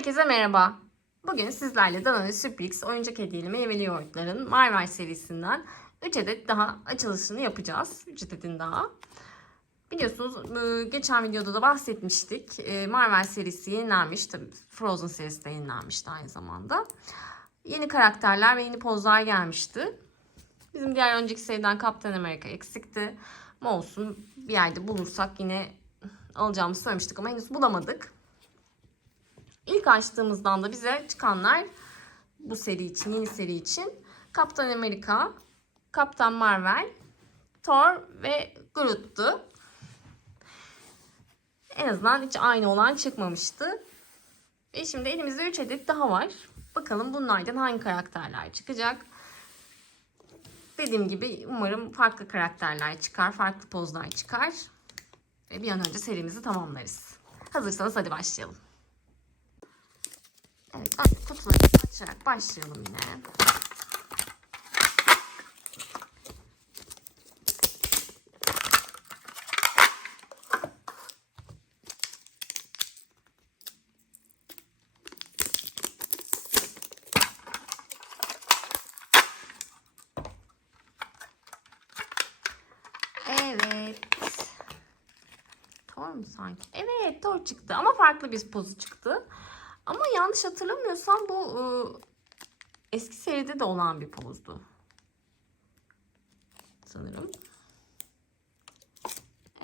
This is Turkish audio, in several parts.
Herkese merhaba. Bugün sizlerle Danone Süprix oyuncak hediyeli meyveli yoğurtların Marvel serisinden 3 adet daha açılışını yapacağız. 3 adetin daha. Biliyorsunuz e, geçen videoda da bahsetmiştik. E, Marvel serisi yenilenmiş. Tabii Frozen serisi de yenilenmişti aynı zamanda. Yeni karakterler ve yeni pozlar gelmişti. Bizim diğer önceki seriden Captain America eksikti. Ama olsun bir yerde bulursak yine alacağımızı söylemiştik ama henüz bulamadık. İlk açtığımızdan da bize çıkanlar bu seri için, yeni seri için Kaptan Amerika, Kaptan Marvel, Thor ve Groot'tu. En azından hiç aynı olan çıkmamıştı. Ve şimdi elimizde 3 adet daha var. Bakalım bunlardan hangi karakterler çıkacak. Dediğim gibi umarım farklı karakterler çıkar, farklı pozlar çıkar. Ve bir an önce serimizi tamamlarız. Hazırsanız hadi başlayalım. Evet, önce kutuları açarak başlayalım yine. Evet. Thor mu sanki? Evet Thor çıktı ama farklı bir pozu çıktı. Ama yanlış hatırlamıyorsam bu e, eski seride de olan bir pozdu. Sanırım.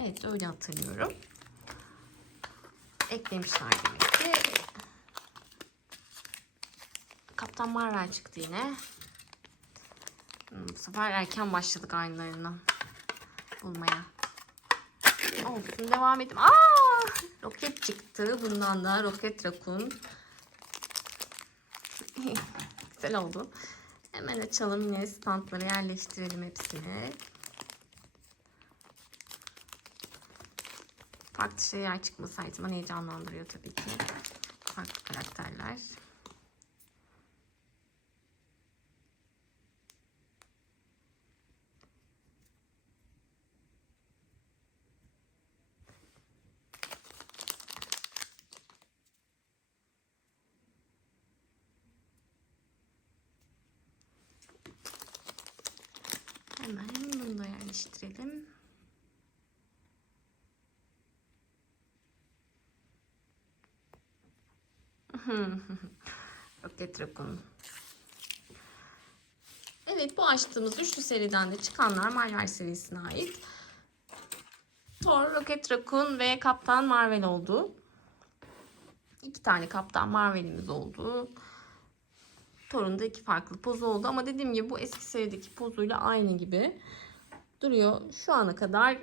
Evet öyle hatırlıyorum. Eklemişler demek ki. Kaptan Marvel çıktı yine. Hmm, Bu sefer erken başladık aynılarını bulmaya. Olsun devam edelim. Aa! Roket çıktı. Bundan da roket rakun. Güzel oldu. Hemen açalım yine standları yerleştirelim hepsini. Farklı şeyler çıkması her zaman heyecanlandırıyor tabii ki. Farklı karakterler. Hemen bunu da yerleştirelim. Roket Raccoon. Evet bu açtığımız üçlü seriden de çıkanlar Marvel serisine ait. Thor, Rocket Raccoon ve Kaptan Marvel oldu. İki tane Kaptan Marvel'imiz oldu. Thor'un da iki farklı pozu oldu ama dediğim gibi bu eski serideki pozuyla aynı gibi duruyor. Şu ana kadar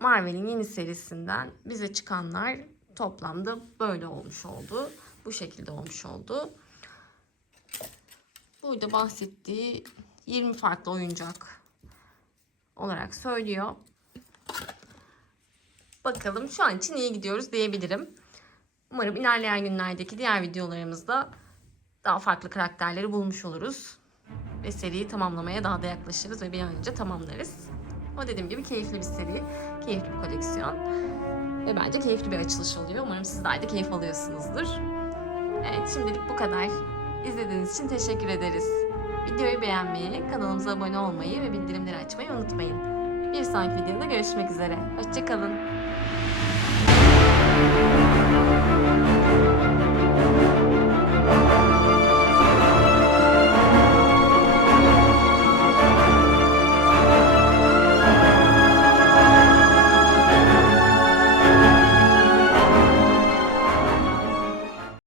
Marvel'in yeni serisinden bize çıkanlar toplamda böyle olmuş oldu. Bu şekilde olmuş oldu. Burada bahsettiği 20 farklı oyuncak olarak söylüyor. Bakalım şu an için iyi gidiyoruz diyebilirim. Umarım ilerleyen günlerdeki diğer videolarımızda daha farklı karakterleri bulmuş oluruz. Ve seriyi tamamlamaya daha da yaklaşırız ve bir an önce tamamlarız. Ama dediğim gibi keyifli bir seri, keyifli bir koleksiyon. Ve bence keyifli bir açılış oluyor. Umarım sizler de keyif alıyorsunuzdur. Evet şimdilik bu kadar. İzlediğiniz için teşekkür ederiz. Videoyu beğenmeyi, kanalımıza abone olmayı ve bildirimleri açmayı unutmayın. Bir sonraki videoda görüşmek üzere. Hoşçakalın.